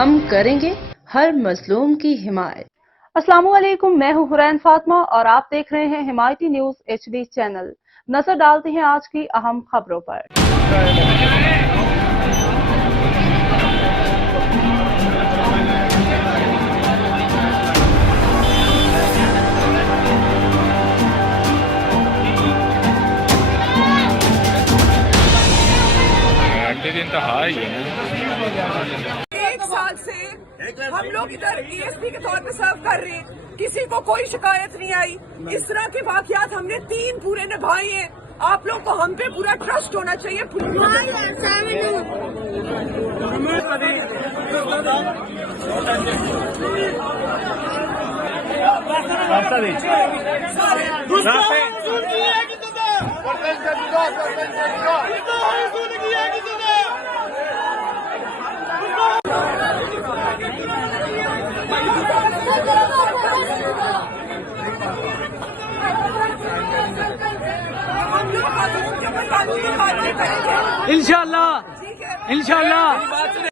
हम करेंगे हर मजलूम की हिमायत। अस्सलामुअलैकुम, मैं हूं हुरैन फातिमा और आप देख रहे हैं हिमायती न्यूज HD चैनल। नजर डालते हैं आज की अहम खबरों पर। दिन तो हाई है। एक साल से हम लोग इधर ESP के तौर पे सर्व कर रहे हैं, किसी को कोई शिकायत नहीं आई। इस तरह के वाकयात हमने 3 पूरे निभाए हैं। आप लोग को हम पे पूरा ट्रस्ट होना चाहिए। इंशाअल्लाह